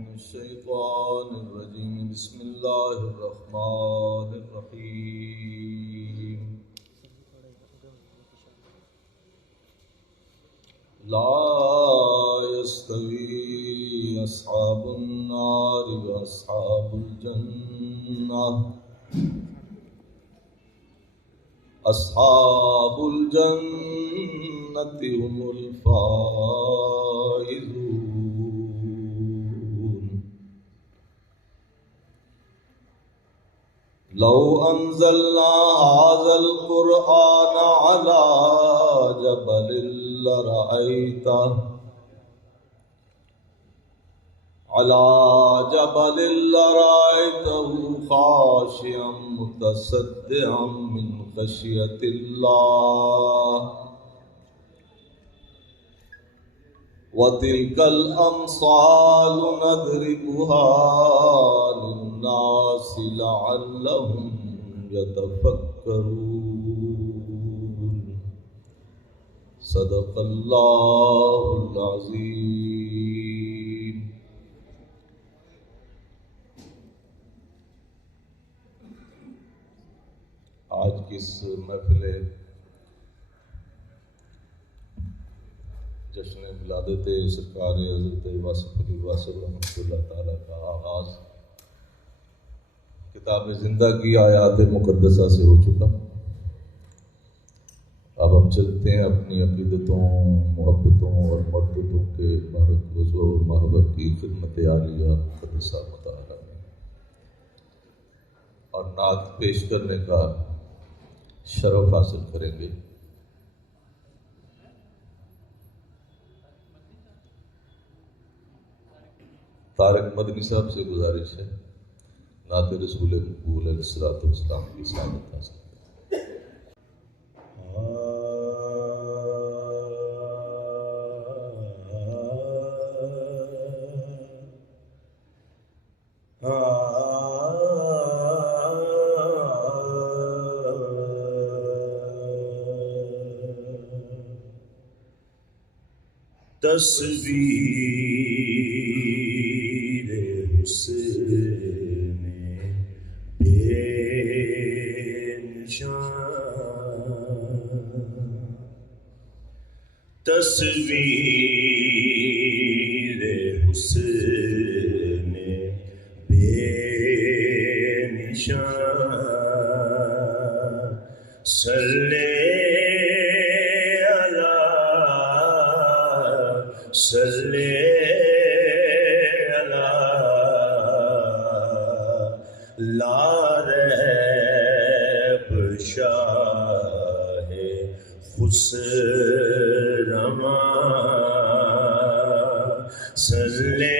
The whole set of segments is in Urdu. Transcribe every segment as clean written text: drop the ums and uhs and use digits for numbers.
من الشيطان الرجيم بسم الله الرحمن الرحيم لا يستوي أصحاب النار وأصحاب الجنة أصحاب الجنة هم الفائزون لو أنزلنا هذا القرآن على جبل لرأيته خاشعا متصدعا من خشية الله وتلك الأمثال نضربها للناس لعلهم يتفكرون صدق اللہ العظیم۔ آج کی اس محفل جشن ولادت سرکار حضرت واصف علی واصل رحمۃ اللہ تعالیٰ کا آغاز کتاب زندہ کی آیات مقدسہ سے ہو چکا۔ اب ہم چلتے ہیں اپنی عقیدتوں، محبتوں اور مردتوں کے بارک وضو اور محبت کی خدمت عالیہ مقدسہ مطالعہ میں، اور نعت پیش کرنے کا شرف حاصل کریں گے۔ طارق مدنی صاحب سے گزارش ہے نعت رسول مقبول علیہ الصلوۃ والسلام کی سعادت حاصل کریں۔ تصویر حسن بے نشان، تصویر حسن بے نشان، صلی صلی علی لا ریب شاہ خسرواں، صلی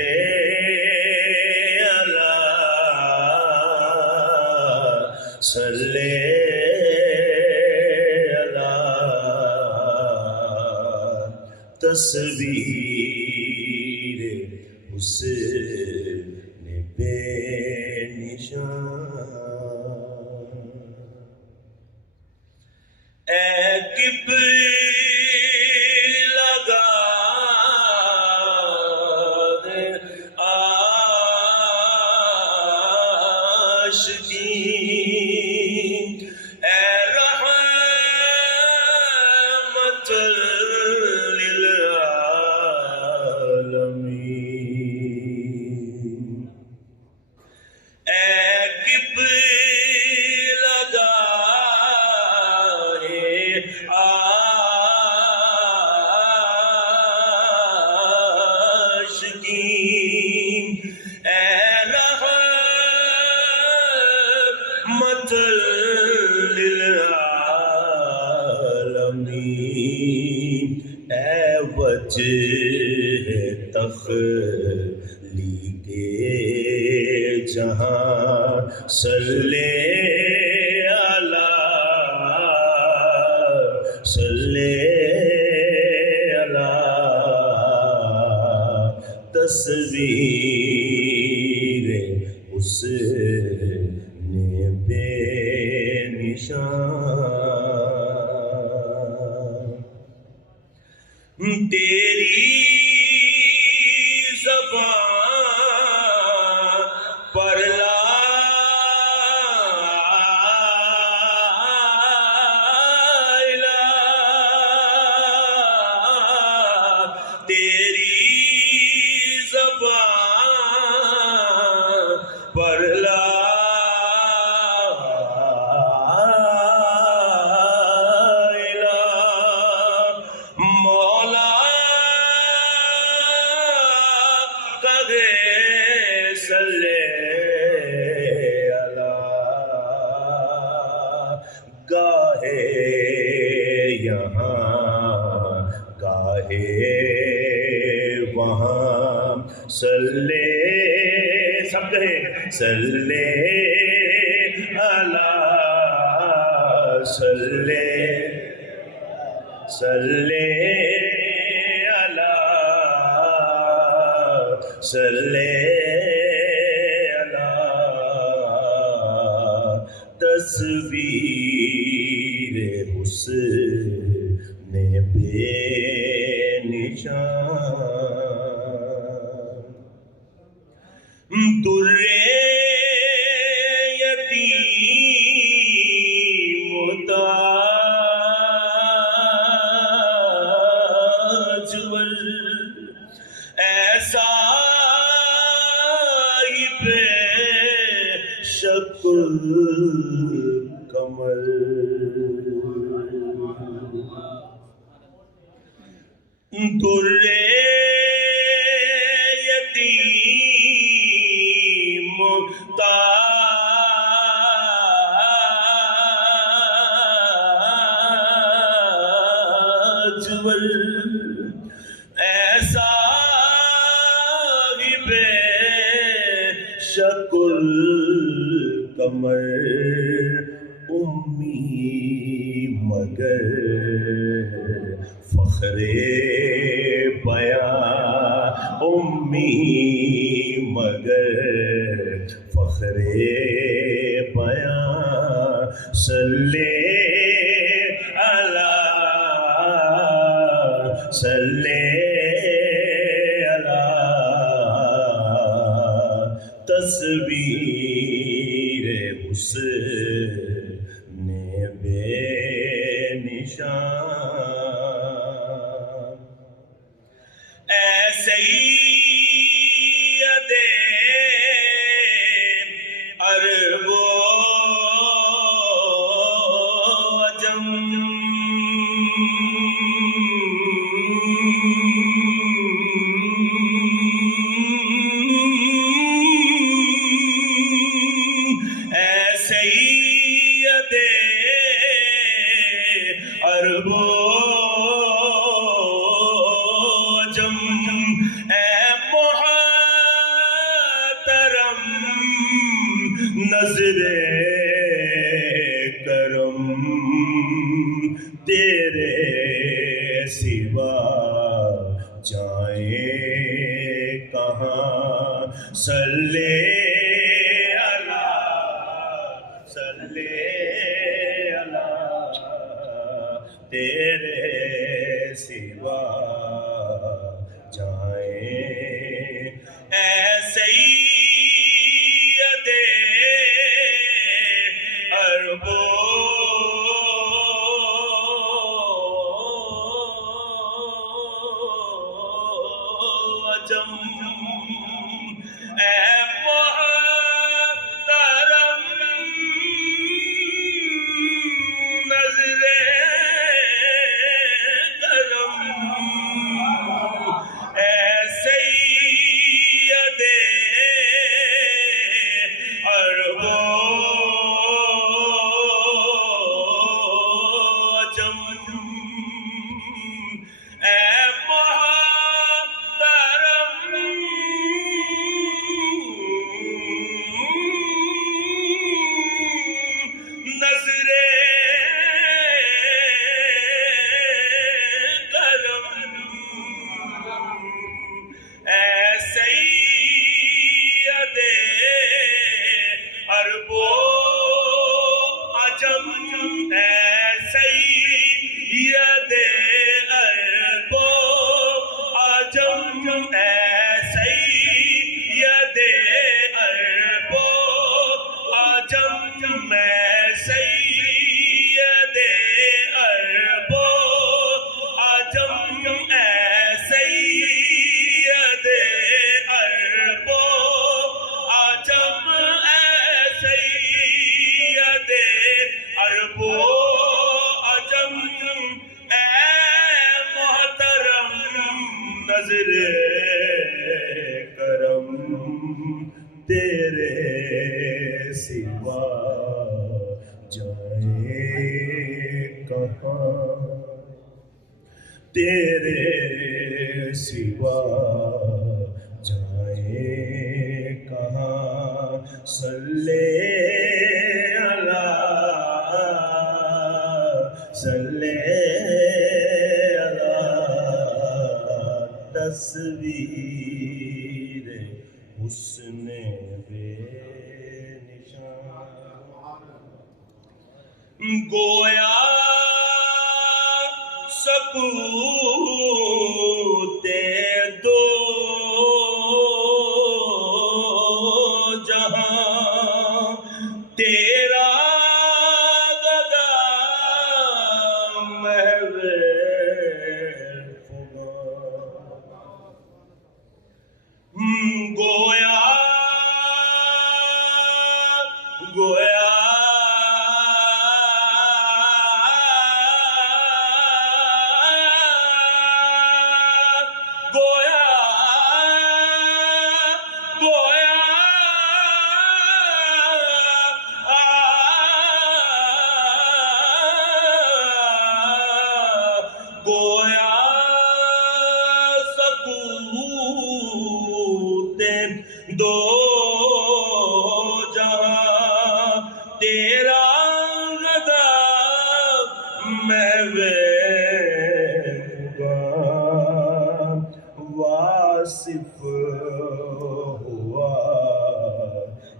علی صلی علی تصویر حسن بے نشان، اے قبلہ گاہ عاشقین، اے رحمت وجہ تخلیق جہاں، صلی علی صلی علی تصویر حسن بے نشان، تیری زبان زبان پر لا الہ مولا کہے صلی گاہے یہاں گاہے وہاں صلی سب کہے صلی اللہ صلی اللہ صلی اللہ تصویر حسن بے نشان در یتیم تاجور ایسا بے شکل کمر در یتیم تاجور ایسا بے شکل کمر امی مگر فخر بیاں امی مگر فخر بیاں صلی اللہ صلی اللہ تصویر حسن بے نشان اے سید عرب و عجم اے سید عرب و عجم اے محترم نظر کرم تیرے سوا جائیں کہاں صلی اللہ تیرے سوا جائیں اے سید عرب و عجم اے محترم نظر کرم اے سید عرب و عجم اے محترم نظر کرم اے سید عرب و عجم اے سید عرب و عجم اے سید عرب و عجم اے سید عرب و عجم اے سید سوا جائے کہاں، تیرے سوا جائے کہاں، صلی علی صلی علی تصویر حسن بے نشان، گویا سکوتے دو جہاں، تیرا غدا محو فغاں، گویا گویا گویا سکوتے دو جہاں، تیرا غدا محو فغاں، واصف ہوا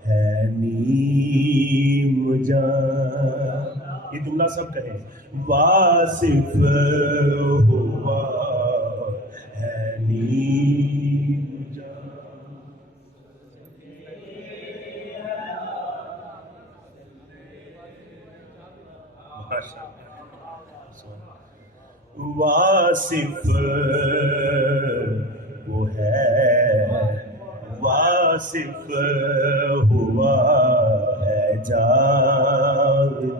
ہے نیم جان، یہ جملہ سب کہیں، واصف ہوا ہے نیم جان، واصف وہ ہے، واصف ہوا ہے جاودان،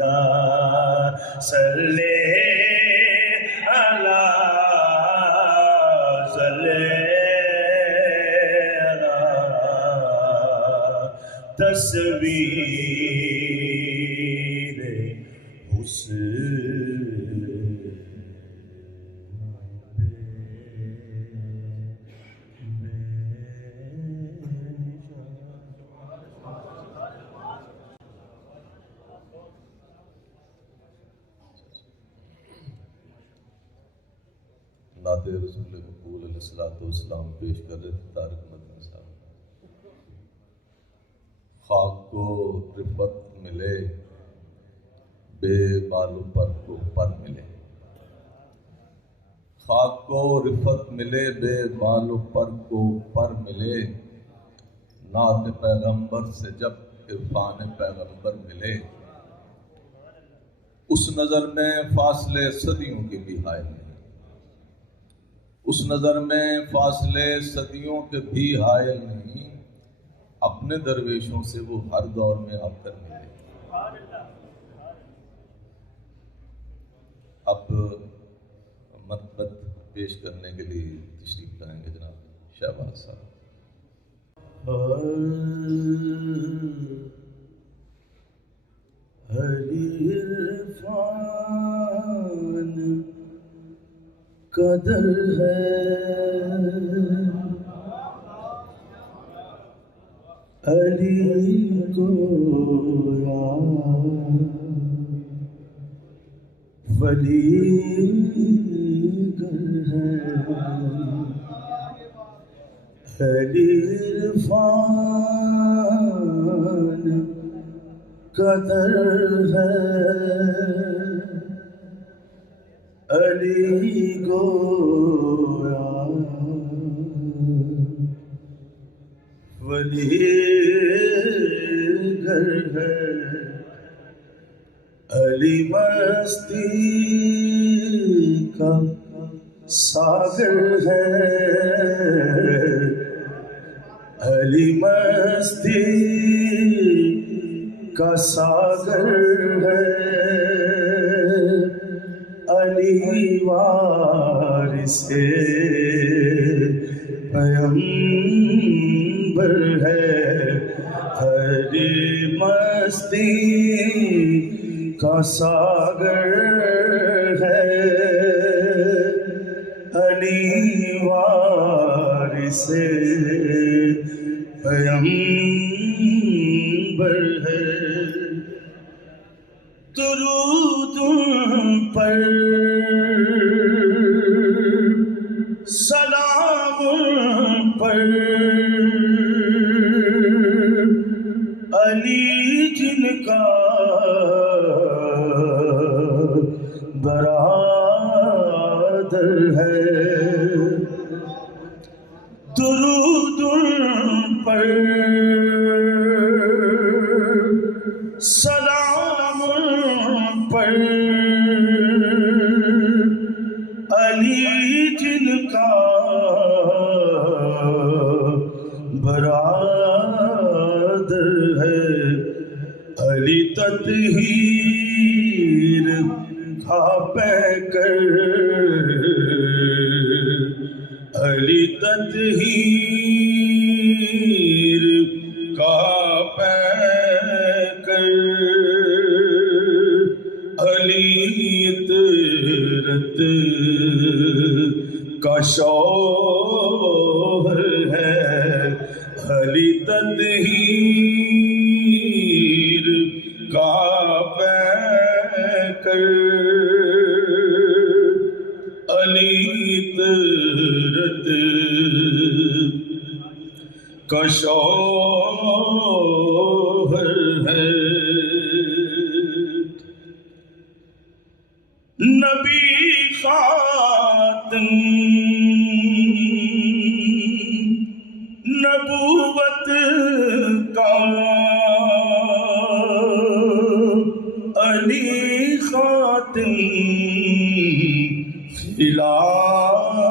صلی علی صلی علی تصویر حسن نعت رسول مقبول علیہ السلام پیش کر رہے تھے طارق مدنی صاحب۔ خاک کو رفت ملے بے بال و پر کو پر ملے، خاک کو رفت ملے بے بال و پر کو پر ملے، نعت پیغمبر سے جب عرفان پیغمبر ملے، اس نظر میں فاصلے صدیوں کے بھی حائل نہیں، اس نظر میں فاصلے صدیوں کے بھی حائل نہیں، اپنے درویشوں سے وہ ہر دور میں آ کر ملے۔ اب مرتبت پیش کرنے کے لیے تشریف لائیں گے جناب شہباز صاحب۔ عرفان قدر ہے، علی گویا ولی گر ہے، علی عرفان قدر ہے، علی گویا ولی گر ہے، علی مستی کا ساگر ہے، علی مستی کا ساگر ہے، علی وارث پیغمبر ہے، ہری مستی کا ساگر ہے علی وارث پیغمبر ہے درود ان پر سلام ان پر علی جن کا برادر ہے درود ان پر سلام ان پر علی جن کا برادر ہے علی تطہیر کھا پہ کر علی تطہیر کا پہ کر علی اطہارت کا شوہر ہے علی تطہیر کا پہ کر علی اطہارت کا شوہر ہے نبی خاتم نبوت کا علی خاتم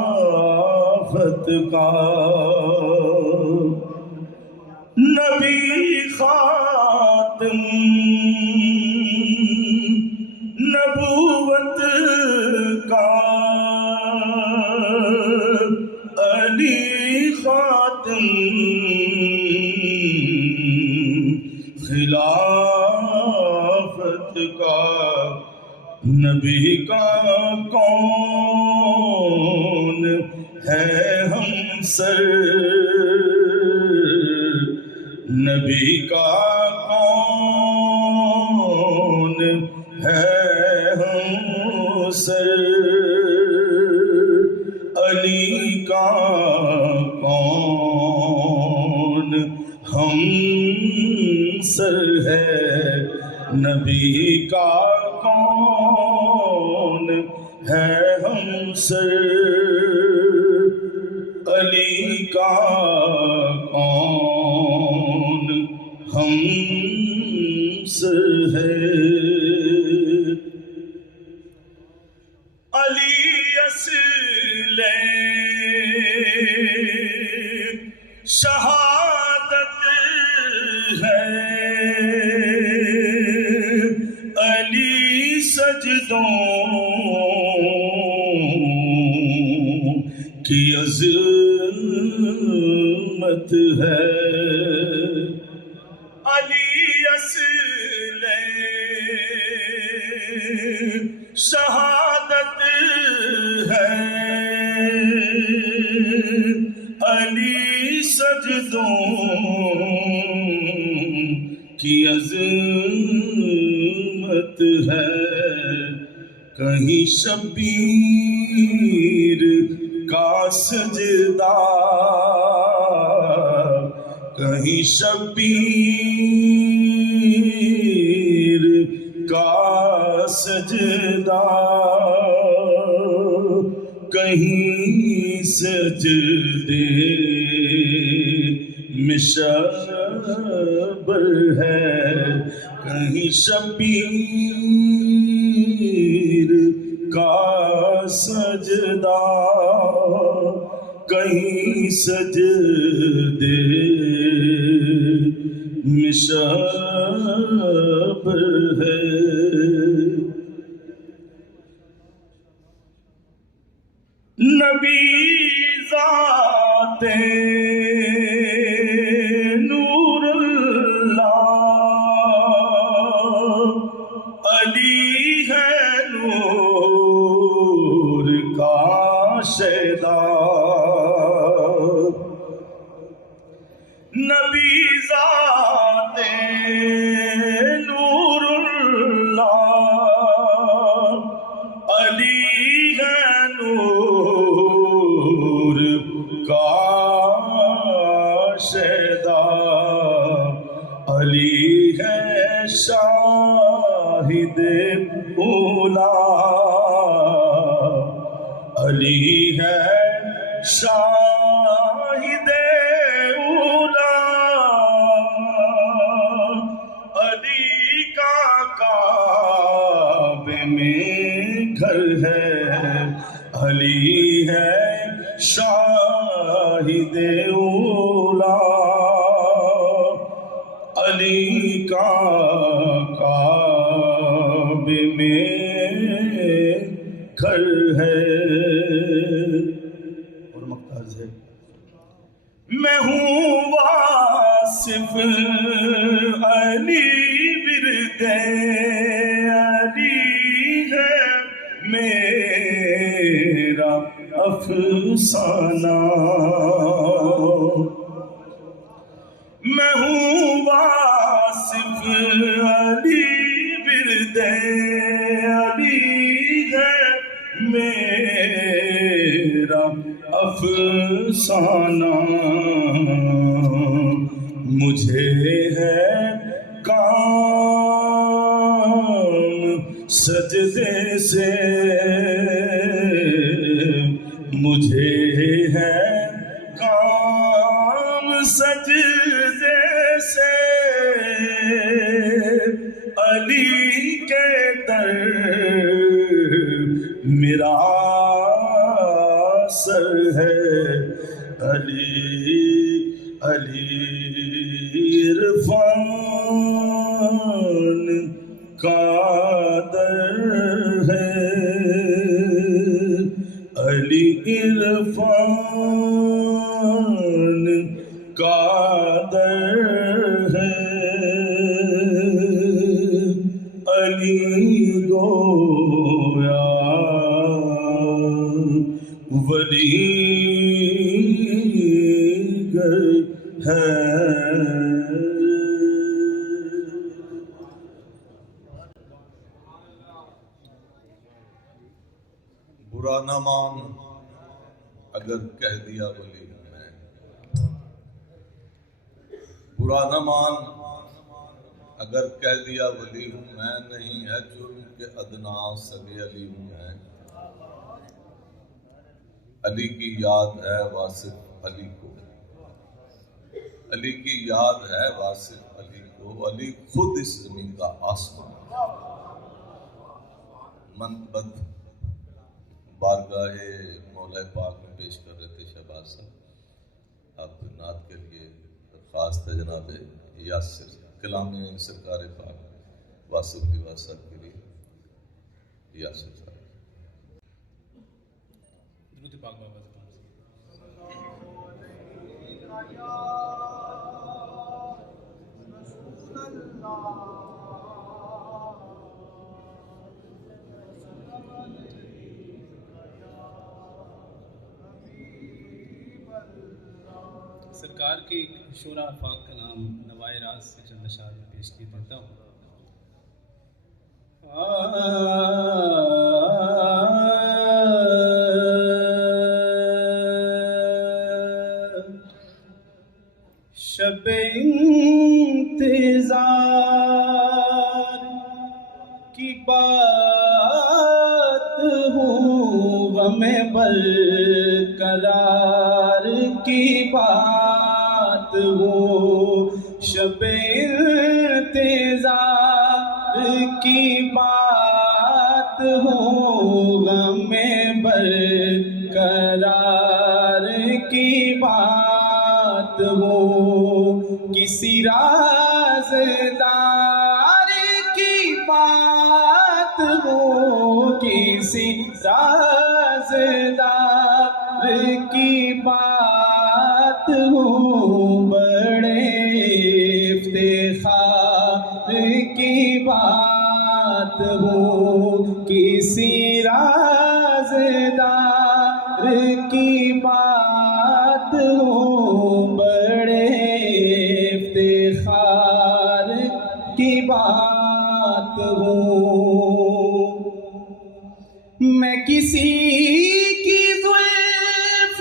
خلافت کا نبی خاتم نبوت کا علی خاتم خلافت کا نبی کا کون ہے ہم سر نبی کا کون ہے ہم سر علی کا کون ہم سر ہے نبی کا کون ہے ہم سر علی کا کون ہم سر ہے علی اصل شہادت ہے علی سجدوں کی عظمت ہے علی اصل شہادت ہے علی سجدوں کی عظمت ہے کہیں شبیر کا سجدہ کہیں شبیر کا سجدہ کہیں سجدے میں شبر ہے کہیں شبیر کا سجدہ کہیں سجدے میں شبر ہے نبی ذات نور نبی ذات نور اللہ، علی ہے نور کا شیدا، علی ہے شاہد اولا، علی ہے شاہد اولا، علی کا کعبے میں گھر ہے، علی ہے شاہد اولا، علی کا کعبے میں گھر ہے۔ اور مقتاز ہے، میں ہوں واصف علی ورد علی ہے میرا افسانہ، میں ہوں واصف علی ورد علی ہے میرا افسانہ، مجھے ہے کام سجدے سے، مجھے ہے کام سجدے سے، علی کے در میرا سر ہے، علی علی عرفان کا در ہے، علی عرفان کا در ہے، علی گویا ولی گر ہے۔ برا نہ مان اگر کہہ دیا ولی ہوں میں، برا نہ مان اگر کہہ دیا ولی ہوں میں، نہیں ہے جرم کے ادنا سگے علی ہوں میں، علی کی یاد ہے واصف علی کو، علی کی یاد ہے واصف علی کو، علی خود اس زمین کا آسمان، منقبت بارگاہ مولا پاک میں پیش کر رہے تھے شہباز صاحب، آپ نعت کے لیے درخواست ہے جناب یاسر، کلام سرکار پاک واصف لباس صاحب کے لیے یاسر صاحب۔ درود پاک بابا سرکار کے شعرا پاک کا نام نوائے راز سے چند اشعار میں پیش کیے دیتا ہوں۔ شب انتظار کی بات ہوں، غم برقرار کی بات ہوں، شب انتظار کی بات ہوں، غم برقرار کی بات ہوں، کسی رازدار کی بات ہو، کسی رازدار کی بات ہو، بڑے افتخار کی بات ہو، کسی رازدار کی بات ہو، بڑے بات ہوں، میں کسی کی زلف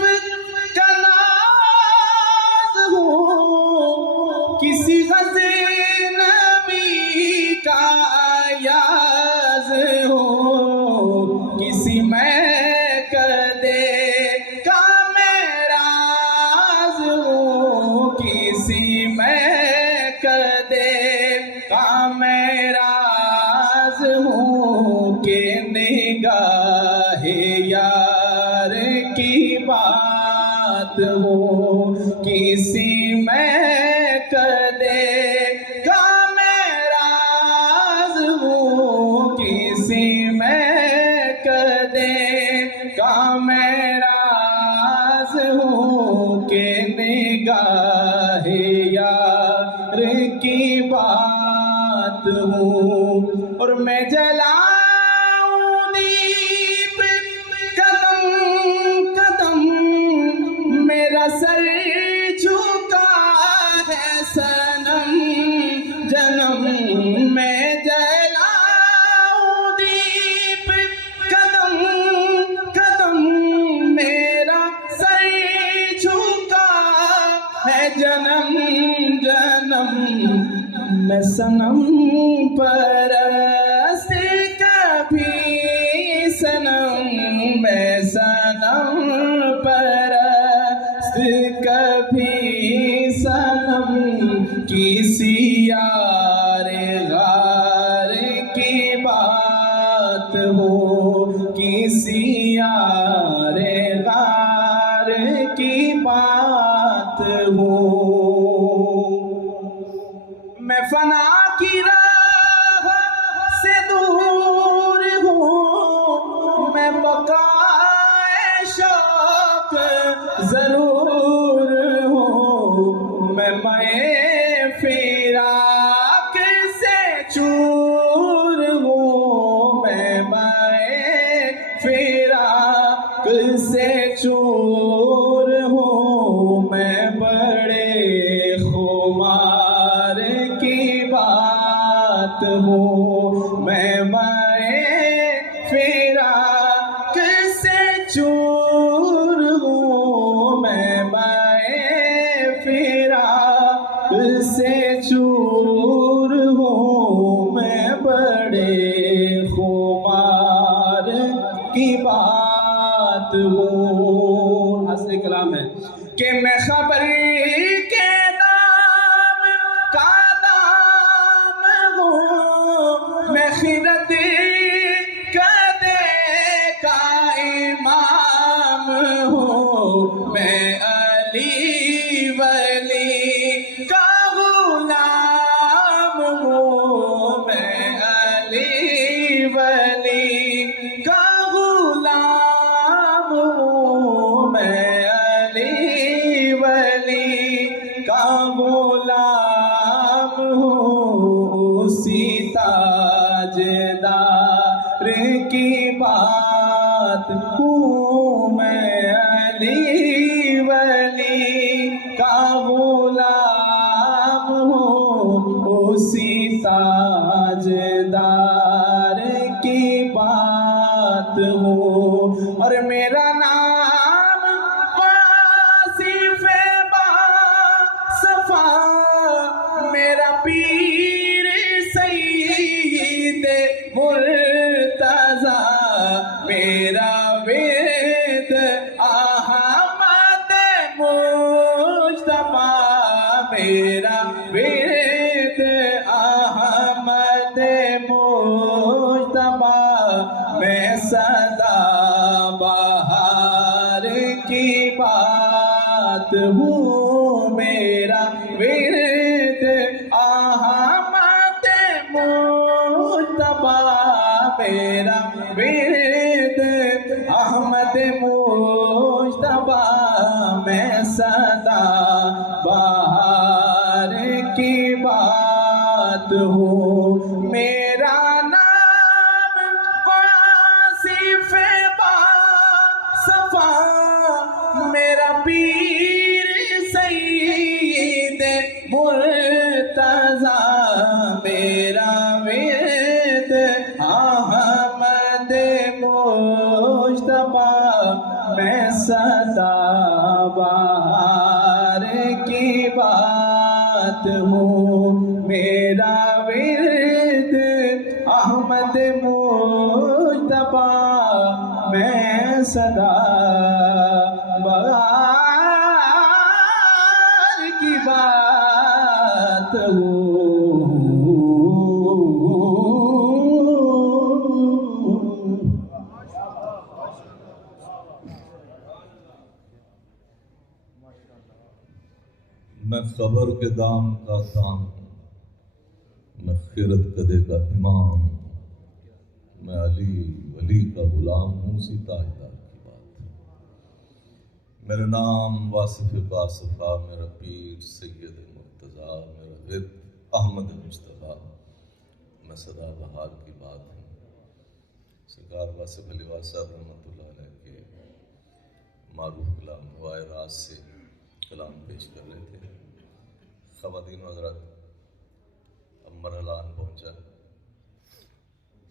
کا ناز ہوں، کسی غزنوی کا یاز ہوں، کسی میں کدے کا معراج ہوں، کسی میں کدے کا معراج ہوں، کہ نگاہ یار کی بات ہو، کسی میں کدے کا معراج ہوں، کسی میں کدے کا معراج ہوں، کہ نگاہ یار کی بات ہوں، اور میں جلاؤں دیپ قدم قدم، میرا سر جھکا ہے صنم جنم، میں جلاؤں دیپ قدم قدم، میرا سر جھکا ہے جنم جنم، میں صنم پرست کبھی صنم، میں صنم پرست کبھی صنم، کسی یار غار کی بات ہو، کسی یار غار کی بات ہو، میں فنا کی راہ سے دور ہوں، میں بقائے شوق ضرور ہوں، میں فراق سے چور ہوں، میں فراق سے چور ہوں، میں بڑے خمار کی بات ہوں، میں فراق سے چور ہوں، میں فراق سے چور ہوں، میں بڑے خمار کی بات ہوں۔ اصل کلام ہے کہ میں خبر کے دام کا دام ہوں، میں خرد کدے کا امام ہوں، میں علی ولی کا غلام ہوں، میں علی ولی کا غلام ہوں، میں علی ولی کا غلام ہوں، اسی تاجدار کی بات ہوں، میں علی ولی کا غلام ہوں، اسی تاجدار کی بات ہوں، اور میرا نام واصف باصفا، میرا پیر سید مرتضی، میرا ورد احمد مجتبی، میرا ورد احمد مجتبی، میں سدا بہار کی بات ہوں، میرا ورد احمد مجتبی، میرا ورد احمد مجتبی، میں سدا بہار کی بات ہوں، میرا نام واصف باصفا، میرا پیر سید مرتضی، میرا ہوں میرا ورد احمد مجتبیٰ میں صدا بہار کی بات میں خبر کے دام کا دام ہوں، میں خیرت کدے کا امام ہوں، میں علی ولی کا غلام ہوں، اسی تاجدار کی بات ہے۔ میرا نام واصف باصفا، میرا پیر سید مرتضیٰ، میرا ورد احمد مصطفیٰ، میں صدا بہار کی بات ہوں۔ سرکار واصف علی واصف صاحب رحمۃ اللہ علیہ کے معروف کلام ہوائے راز سے کلام پیش کر رہے تھے۔ خواتین و حضرات، اب مرحلہ آن پہنچا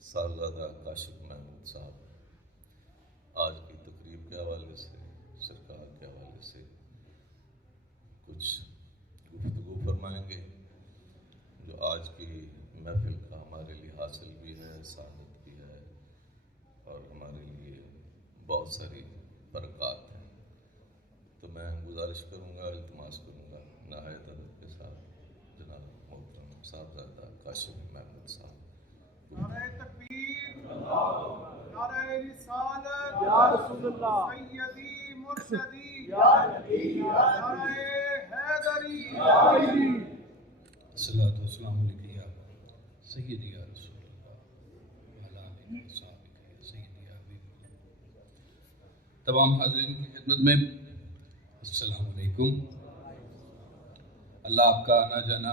صاحبزادہ کاشف محمود صاحب آج کی تقریب کے حوالے سے، سرکار کے حوالے سے کچھ گفتگو فرمائیں گے، جو آج کی محفل کا ہمارے لیے حاصل بھی ہے، سعادت بھی ہے، اور ہمارے لیے بہت ساری برکات ہیں۔ تو میں گزارش کروں گا، التماس کروں گا نہایت ادب کے ساتھ جناب محترم صاحبزادہ کاشف محمود صاحب۔ نعرہ تکبیر، نعرہ رسالت، یا رسول اللہ، سیدی مرشدی، یا نبی، نعرہ حیدری، یا علی۔ الصلاۃ والسلام علیکم یا سیدی یا رسول اللہ وعلی آلہ وصحبہ یا سیدی یا حبیب اللہ۔ تمام حاضرین کی خدمت میں السلام علیکم۔ اللہ آپ کا آنا جانا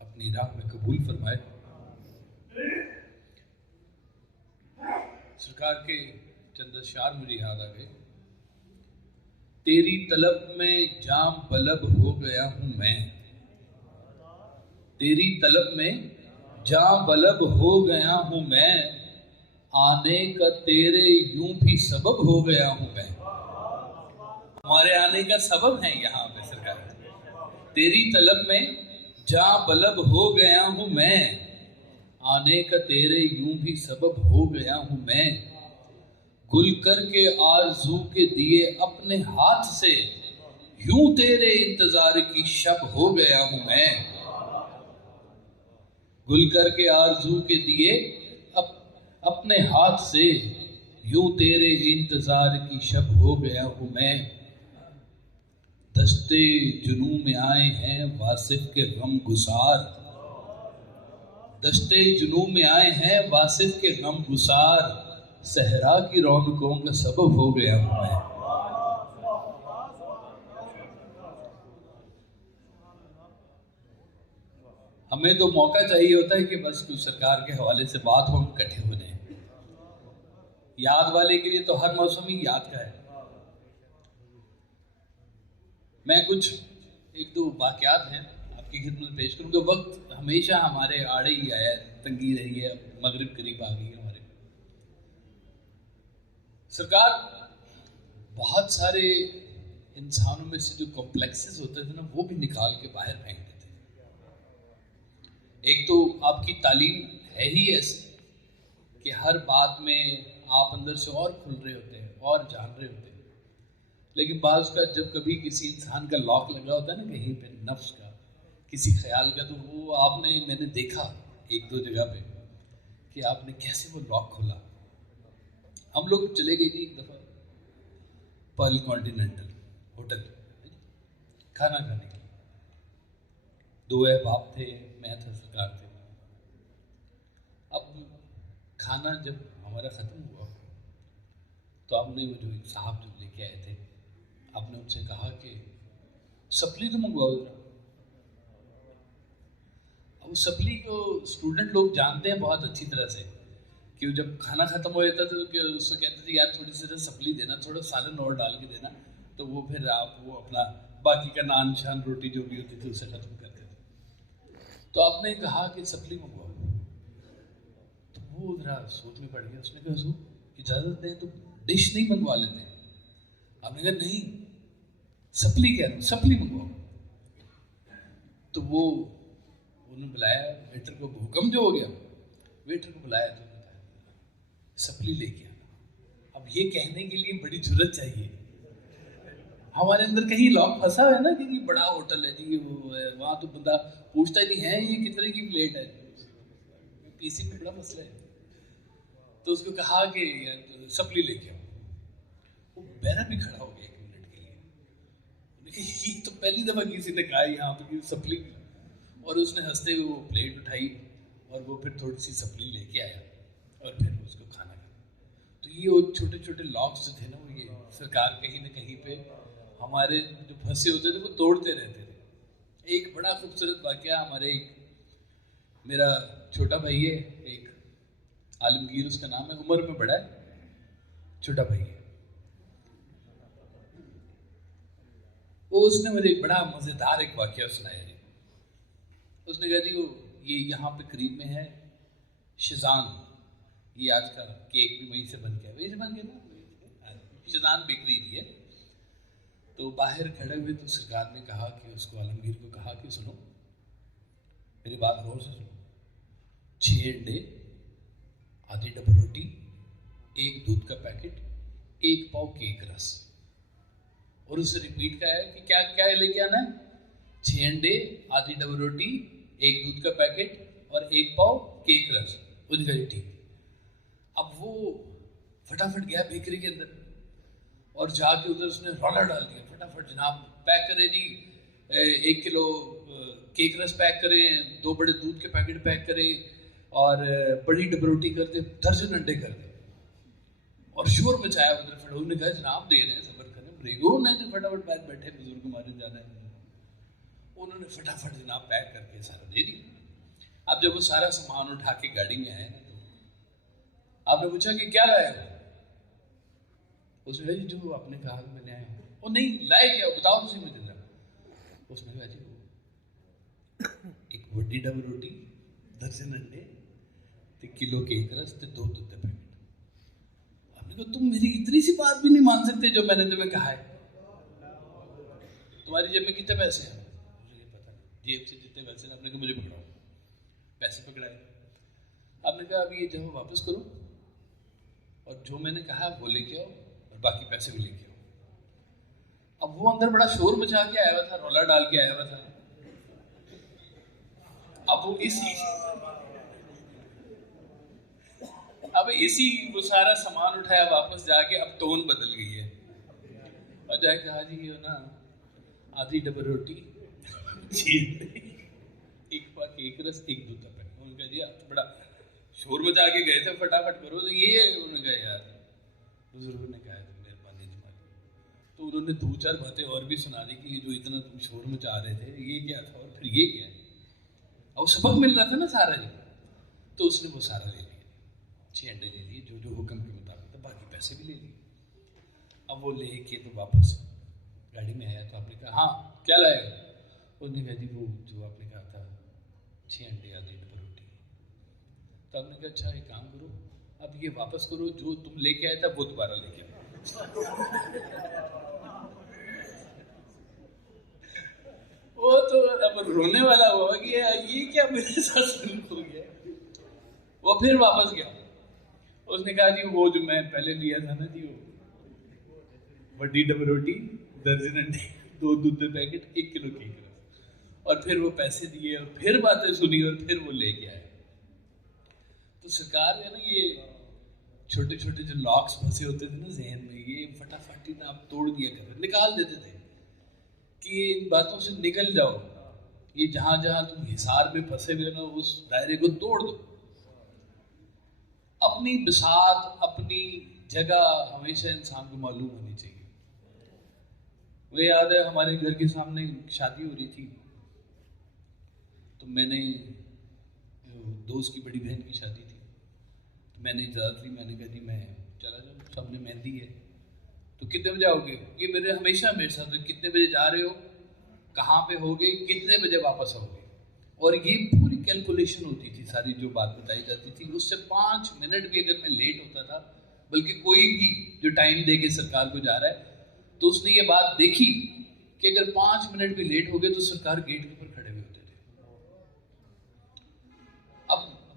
اپنی راہ میں قبول فرمائے۔ سرکار کے چند اشعار مجھے یاد آ گئے۔ تیری طلب میں جام بلب ہو گیا ہوں میں، تیری طلب میں جام بلب ہو گیا ہوں میں، آنے کا تیرے یوں بھی سبب ہو گیا ہوں میں۔ ہمارے آنے کا سبب ہے یہاں پہ سرکار۔ تیری طلب میں جام بلب ہو گیا ہوں میں، آنے کا تیرے یوں بھی سبب ہو گیا ہوں میں، گل کر کے آرزو کے دیے اپنے ہاتھ سے، یوں تیرے انتظار کی شب ہو گیا ہوں میں، گل کر کے آرزو کے دیے اپنے ہاتھ سے، یوں تیرے انتظار کی شب ہو گیا ہوں میں۔ دشتے جنوں میں آئے ہیں واصف کے غم گسار، دشتے جنوں میں آئے ہیں واصف کے غم گسار، صحرا کی رونقوں کا سبب ہو گیا ہوں میں۔ ہمیں تو موقع چاہیے ہوتا ہے کہ بس کچھ سرکار کے حوالے سے بات ہو، ہم اکٹھے ہو جائیں۔ یاد والے کے لیے تو ہر موسم ہی یاد کا ہے۔ میں کچھ ایک دو واقعات ہیں آپ کی خدمت پیش کروں گا۔ وقت ہمیشہ ہمارے آڑے ہی آیا ہے، تنگی رہی ہے، مغرب قریب آ گئی ہے ہمارے۔ سرکار بہت سارے انسانوں میں سے جو کمپلیکسز ہوتے تھے نا، وہ بھی نکال کے باہر پھینک دیتے تھے۔ ایک تو آپ کی تعلیم ہے ہی ایسی کہ ہر بات میں آپ اندر سے اور کھل رہے ہوتے ہیں اور جان رہے ہوتے ہیں، لیکن بعض کا جب کبھی کسی انسان کا لاک لگا ہوتا ہے نا کہیں پہ، نفس کا، کسی خیال کا، تو وہ میں نے دیکھا ایک دو جگہ پہ کہ آپ نے کیسے وہ لاک کھولا۔ ہم لوگ چلے گئے جی ایک دفعہ پرل کانٹیننٹل ہوٹل کھانا کھانے کے لیے، دو احباب تھے، میں تھا، سرکار تھے۔ اب کھانا جب ہمارا ختم ہوا تو آپ نے وہ جو صاحب جو لے کے آئے تھے، آپ نے ان سے کہا کہ سپلی تو منگواؤ ذرا۔ اب وہ سپلی کو اسٹوڈنٹ لوگ جانتے ہیں بہت اچھی طرح سے کہ جب کھانا ختم ہو جاتا تھا تو اس سے کہتے تھے یار تھوڑی سی سپلی دینا، تھوڑا سالن اور ڈال کے دینا، تو وہ پھر آپ وہ اپنا باقی کا نان شان روٹی جو بھی ہوتی تھی اسے ختم کرتے تھے۔ تو آپ نے کہا کہ سپلی منگواؤ، تو وہ ذرا سوچ میں پڑ گیا۔ اس نے کہا حضور اجازت دیں تو ڈش نہیں منگوا لیتے؟ آپ نے کہا نہیں، سپلی کہہ رہا ہوں، سپلی منگواؤ۔ تو وہ انہوں نے بلایا ویٹر کو، حکم جو ہو گیا ویٹر کو بلایا تو سپلی لے کے آنا. اب یہ کہنے کے لیے بڑی جرت چاہیے. ہمارے اندر کہیں لاک پھنسا ہوا ہے نا کہ یہ بڑا ہوٹل ہے جی، وہ ہے وہاں تو بندہ پوچھتا ہی نہیں ہے یہ کتنے کی پلیٹ ہے. پی سی میں بڑا مسئلہ ہے. تو اس کو کہا کہ سپلی لے کے آؤ. وہ بہرا بھی کھڑا ہو گیا 1 منٹ کے لیے. یہ تو پہلی دفعہ کسی نے کہا یہاں پہ سپلی. اور اس نے ہنستے ہوئے وہ پلیٹ اٹھائی اور وہ پھر تھوڑی سی سپلی لے کے آیا اور پھر اس کو کھانا کھایا. تو یہ چھوٹے چھوٹے لاکس جو تھے نا، وہ یہ سرکار کہیں نہ کہیں پہ ہمارے جو پھنسے ہوتے تھے وہ توڑتے رہتے تھے. ایک بڑا خوبصورت واقعہ ہمارے میرا چھوٹا بھائی ہے ایک عالمگیر اس کا نام ہے، عمر میں بڑا ہے، چھوٹا بھائی ہے. وہ اس نے مجھے ایک بڑا مزیدار ایک واقعہ سنایا جی. اس نے کہا جی وہ یہ یہاں پہ قریب میں ہے شیزان، یہ آج کا کیک بھی وہیں سے بن گیا، وہیں سے بن گیا نا، شیزان بیکری دی ہے. تو باہر کھڑے ہوئے تو سرکار نے کہا کہ اس کو عالمگیر کو کہا کہ سنو میری بات غور سے سنو، 6 انڈے، آدھی ڈبل روٹی، 1 دودھ کا پیکٹ، 1 پاؤ کیک رس. اور اسے ریپیٹ کیا ہے کہ کیا کیا لے کے آنا ہے؟ 6 انڈے، آدھی ڈبل روٹی، 1 دودھ کا پیکٹ اور 1 پاؤ کیک رس. وہ کہا جی ٹھیک. اب وہ فٹافٹ گیا بیکری کے اندر اور جا کے ادھر اس نے رولا ڈال دیا. فٹافٹ جناب پیک کرے جی، 1 کلو کیک رس پیک کریں، 2 بڑے دودھ کے پیکٹ پیک کریں اور بڑی ڈبل روٹی کر دیں، درجن انڈے کر دیں. اور شور مچایا ادھر. پھر انہوں نے کہا جناب دے رہے ہیں صبر کریں، بریگو نہیں فٹافٹ پیک بیٹھے بزرگ ہمارے جانا ہے. انہوں نے فٹافٹ جناب پیک کر کے سارا دے دیا. اب جب وہ سارا سامان اٹھا کے گاڑی میں آئے نا تو آپ نے پوچھا کہ کیا لائے؟ اس نے کہا جی جو آپ نے کہا کہ میں نے آیا ہوں. وہ نہیں لائے کیا بتاؤ اسی میں ذرا. اس نے کہا جی وہ 1 بڑی ڈبل روٹی، درجن انڈے، 1 کلو کیک رس، 2 دودھ کے پیکٹ. آپ نے کہا تم میری اتنی سی بات بھی نہیں مان سکتے جو میں نے تمہیں کہا ہے؟ تمہاری جیب میں کتنے پیسے ہیں؟ مجھے پتا نہیں. جیب سے جتنے پیسے ہیں. آپ نے کہا مجھے پکڑاؤ. پیسے پکڑائے. آپ نے کہا اب یہ جب واپس کرو اور جو میں نے کہا وہ لے کے آؤ اور باقی پیسے بھی لے کے آؤ. اب وہ اندر بڑا شور مچا کے آیا ہوا تھا، رولا ڈال کے آیا ہوا تھا. اب وہ سارا سامان اٹھایا واپس جا کے. اب ٹون بدل گئی ہے اور جا کے کہا جی یہ نا آدھی ڈبل روٹی، 1 پاؤ کیک رس، 1 دودھ کا پیکٹ. انہوں نے کہا جی آپ تو بڑا شور مچا کے گئے تھے، فٹافٹ کرو. تو یہ انہوں نے کہا یار بزرگوں نے کہا ہے مہربانی تمہاری. تو انہوں نے 2-4 باتیں اور بھی سنا دی کہ یہ جو اتنا تم شور مچا رہے تھے یہ کیا تھا اور پھر یہ کیا ہے. اور سبق مل رہا تھا نا سارا جی. تو اس نے وہ سارا لے لیا، 6 انڈے لے لیے جو حکم کے مطابق تھا، باقی پیسے بھی لے لیے. اب وہ لے کے تو واپس گاڑی میں آیا تو آپ نے کہا ہاں کیا لائے گا؟ انہوں نے کہا جی وہ جو آپ نے کہا تھا 6 انڈے، آدھی ڈبل روٹی. تو آپ نے کہا اچھا ایک کام کرو اب یہ واپس کرو، جو تم لے کے آیا تھا وہ دوبارہ لے کے آؤ. وہ تو اب رونے والا ہوا کہ یہ کیا میرے ساتھ سلوک ہو گیا. وہ پھر واپس گیا. اس نے کہا جی وہ جو میں پہلے لیا تھا نا جی، وہ بڑی ڈبل روٹی، درجن انڈے، 2 دودھ کے پیکٹ، 1 کلو کیک رس. اور پھر وہ پیسے دیے اور پھر باتیں سنی اور پھر وہ لے کے آئے. تو سرکار ہے نا یہ چھوٹے چھوٹے جو لاکس پھنسے ہوتے تھے نا ذہن میں، یہ فٹافٹ ہی آپ توڑ دیا کرتے، نکال دیتے تھے کہ ان باتوں سے نکل جاؤ. یہ جہاں جہاں تم حصار میں پھنسے ہوئے نا اس دائرے کو توڑ دو. اپنی بساط، اپنی جگہ ہمیشہ انسان کو معلوم ہونی چاہیے. مجھے یاد ہے ہمارے گھر کے سامنے شادی ہو رہی تھی تو میں نے دوست کی بڑی بہن کی شادی تھی تو میں نے اجازت لی. میں نے کہا جی میں چلا جاؤں، سب نے مہندی ہے تو کتنے بجے آؤ گے؟ یہ میرے ہمیشہ میرے ساتھ کتنے بجے جا رہے ہو، کہاں پہ ہوگے، کتنے بجے واپس آؤ گے. اور یہ پوری کیلکولیشن ہوتی تھی ساری جو بات بتائی جاتی تھی. اس سے 5 منٹ بھی اگر میں لیٹ ہوتا تھا، بلکہ کوئی بھی جو ٹائم دے کے سرکار کو جا رہا ہے تو اس نے یہ بات دیکھی کہ اگر 5 منٹ بھی لیٹ ہو گئے تو سرکار گیٹ کے اوپر کھڑے ہوئے ہوتے تھے.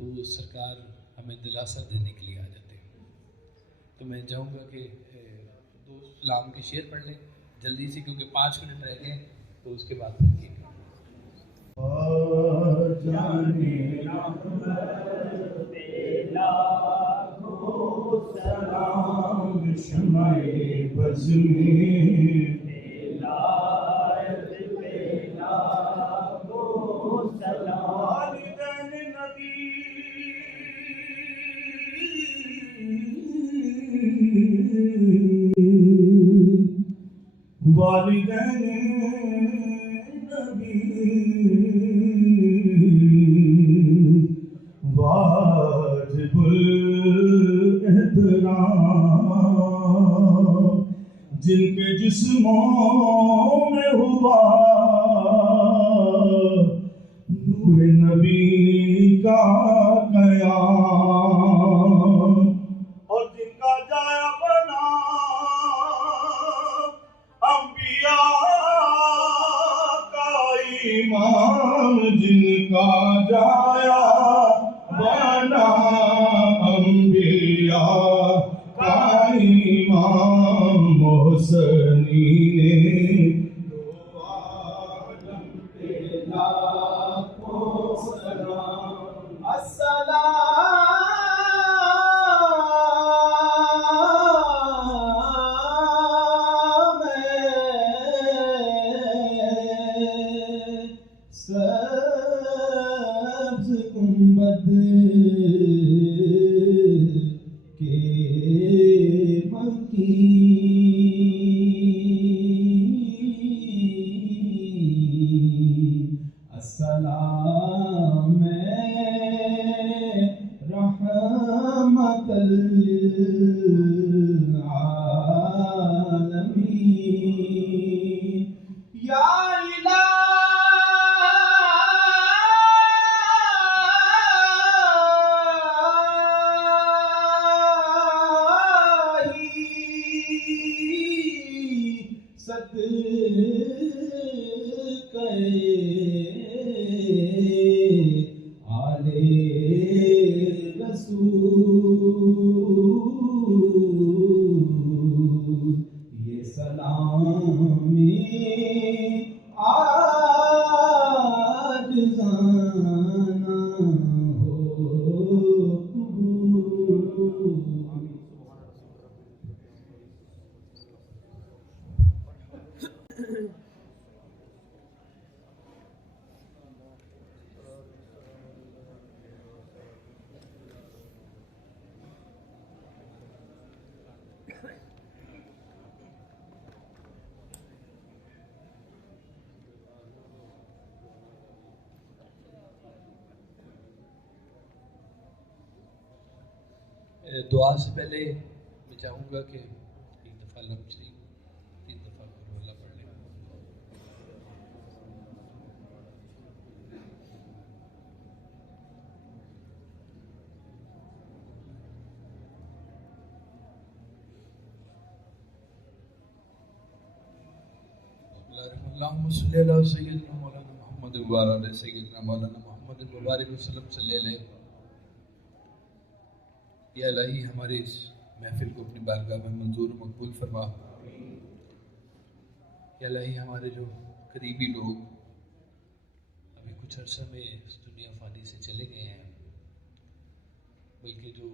تو سرکار ہمیں دلاسا دینے کے لیے آ جاتے ہیں. تو میں چاہوں گا کہ دوست سلام کے شعر پڑھ لیں جلدی سے، کیونکہ 5 منٹ رہ گئے تو اس کے بعد پھر کی سلام شمع بز میں والدین نبی والدین نبی واجب الاحترام جن کے جسموں میں ہوا نور نبی کا قیام، اور جن کا جایا بنا انبیاء کا ایمان، جن کا جایا بنا انبیاء کا ایمان، محسنین دو عالم پہ لاکھوں سلام، سبز گنبد کے مکین، السلام رحمت للعالمین، یا صدقے آل رسول، یہ سلام عاجزانہ ہو قبول. دعا سے پہلے میں چاہوں گا کہ ایک دفعہ لم شریف 3 دفعہ قل اللہ پڑھ لیں. اللہم صلی علی سیدنا مولانا محمد وعلی آل سیدنا مولانا محمد وبارک وسلم صلی اللہ علیہ. یا الہی ہمارے اس محفل کو اپنی بارگاہ میں منظور و مقبول فرما. یا الہی ہمارے جو قریبی لوگ ابھی کچھ عرصہ میں اس دنیا فانی سے چلے گئے ہیں، بلکہ جو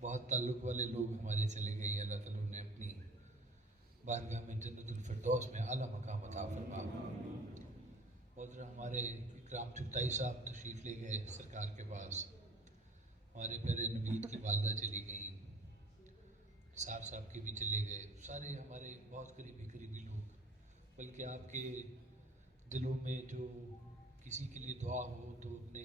بہت تعلق والے لوگ ہمارے چلے گئے ہیں، اللہ تعالیٰ نے اپنی بارگاہ میں جنت الفردوس میں اعلیٰ مقام عطا فرما. اور ہمارے اکرام چغتائی صاحب تشریف لے گئے سرکار کے پاس، ہمارے پیارے نوید کی والدہ چلی گئیں، صاحب صاحب کے بھی چلے گئے، سارے ہمارے بہت قریبی لوگ. بلکہ آپ کے دلوں میں جو کسی کے لیے دعا ہو تو اپنے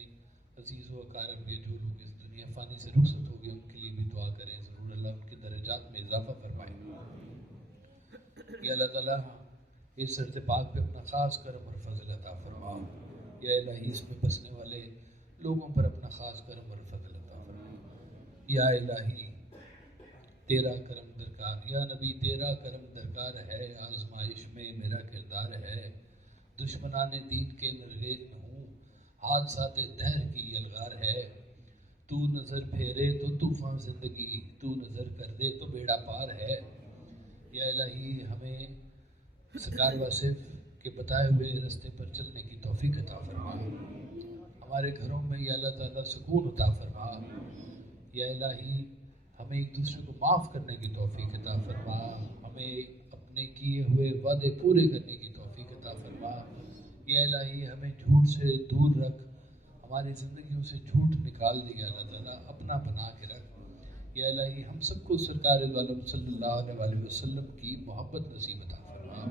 عزیز و اقارب کے جو لوگ اس دنیا فانی سے رخصت ہو گئے ان کے لیے بھی دعا کریں، ضرور اللہ ان کے درجات میں اضافہ فرمائے. یا اللہ تعالیٰ اس ارتفاق پہ اپنا خاص کرم اور فضل عطا فرما. یا الہی اس میں بسنے والے لوگوں پر اپنا خاص کرم اور فضل عطا فرما. یا الہی تیرا کرم درکار، یا نبی تیرا کرم درکار ہے، آزمائش میں میرا کردار ہے، دشمنان دین کے نرگیز میں ہوں، حادثات دہر کی یلغار ہے، تو نظر پھیرے تو طوفان زندگی، تو نظر کر دے تو بیڑا پار ہے۔ یا الہی ہمیں سرکار واصف کے بتائے ہوئے راستے پر چلنے کی توفیق عطا فرما، ہمارے گھروں میں یا اللہ تعالیٰ سکون عطا فرما۔ یا الہی ہمیں ایک دوسرے کو معاف کرنے کی توفیق عطا فرما، ہمیں اپنے کیے ہوئے وعدے پورے کرنے کی توفیق عطا فرما۔ یا الہی ہمیں جھوٹ سے دور رکھ، ہماری زندگیوں سے جھوٹ نکال دے یا اللہ تعالیٰ، اپنا بنا کے رکھ۔ یا الہی ہم سب کو سرکار عالم صلی اللہ علیہ وسلم کی محبت نصیب عطا فرما۔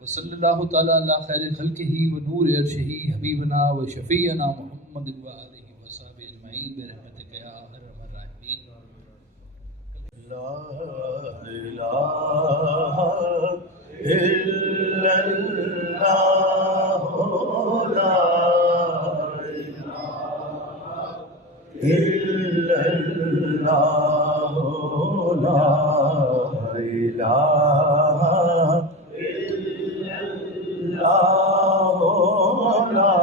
وصلی اللہ تعالیٰ علی خیر خلقہ و نور عرشہ حبیبنا و شفیعنا محمد و آلہ و صحبہ اجمعین برحمتک یا ارحم الراحمین۔ لا الہ الا اللہ، لا الہ الا اللہ، لا الہ الا اللہ، لا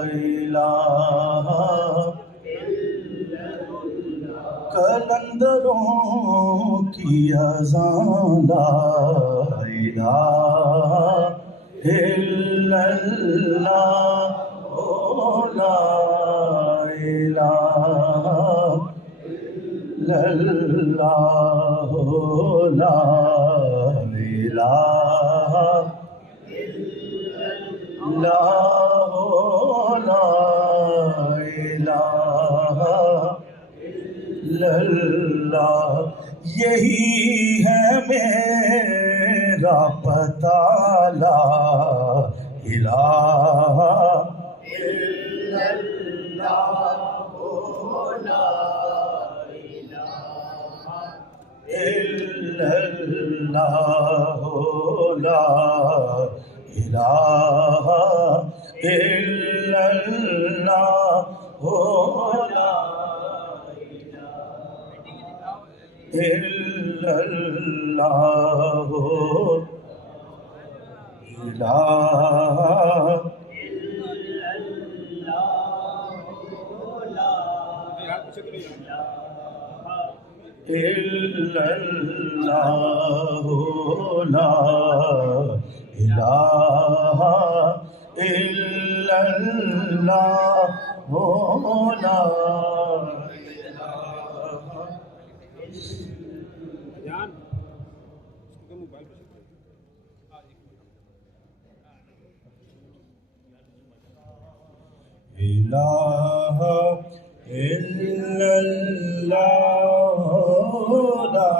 الہ قلندروں کی اذان، لا الہ الا اللہ، لا الہ الا اللہ، لا الہ الا اللہ، لا الہ اللہ۔ یہی ہے میرا پتہ، لا الہ الا اللہ، لا الہ الا اللہ، لا الہ الا اللہ، لا الا اللہ، الہ الا اللہ، لا الہ الا اللہ، لا الہ الا اللہ، لا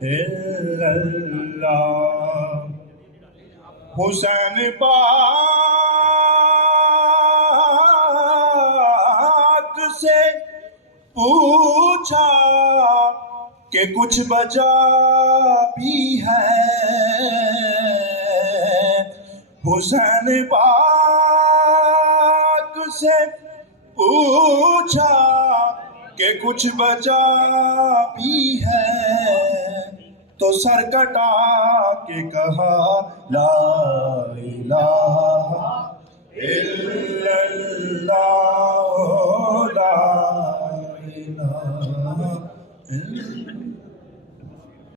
الہ الا اللہ۔ حسین پاک سے پوچھا کہ کچھ بچا بھی ہے، حسین پاک سے پوچھا کہ کچھ بچا بھی ہے، تو سر کٹا کے کہا لا الہ الا اللہ، لا